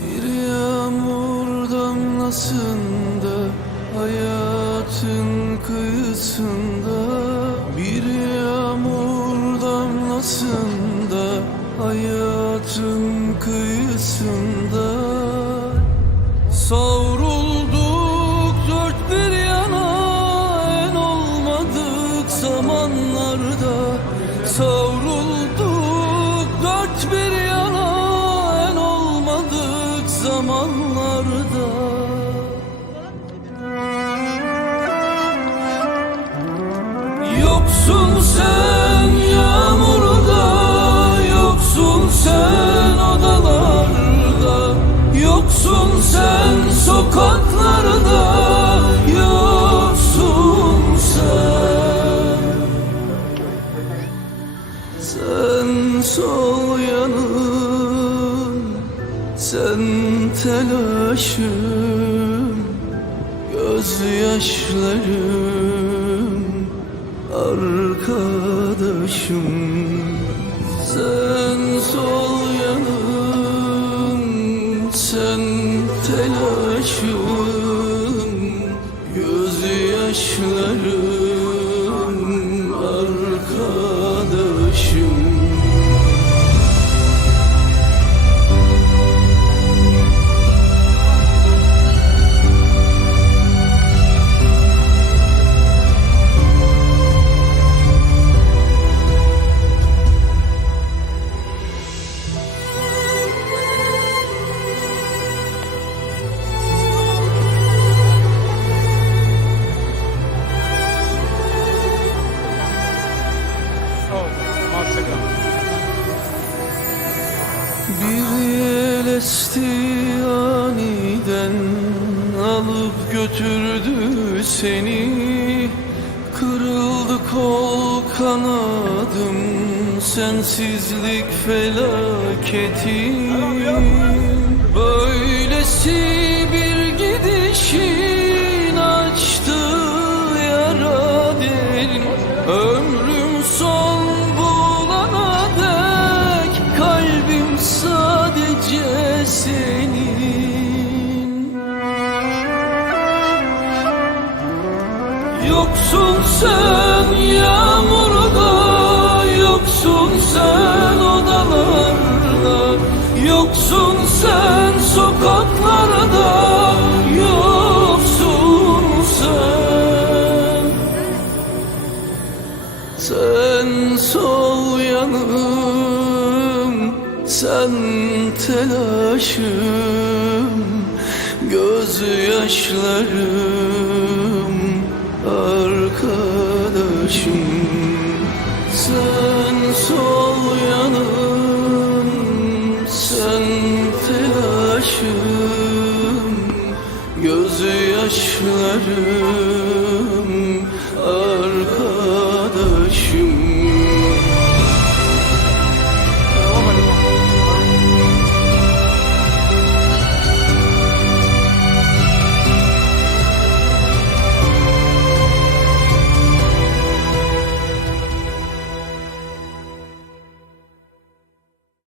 Bir yağmur damlasında Hayatın kıyısında. Bir yağmur damlasında Hayatın kıyısında. Savrul sen odalarda Yoksun sen sokaklarda Yoksun sen. Sen sol yanım Sen telaşım Gözyaşlarım arkadaşım. Sen sol telaşım Gözyaşlarım esti aniden Alıp götürdü seni. Kırıldı kol kanadım Sensizlik felaketi. Böylesi bir Yoksun sen yağmurda Yoksun sen odalarda. Yoksun sen sokaklarda Yoksun sen. Sen sol yanım Sen telaşım Gözyaşlarım Arkadaşım Sen sol yanım Sen telaşım Gözyaşlarım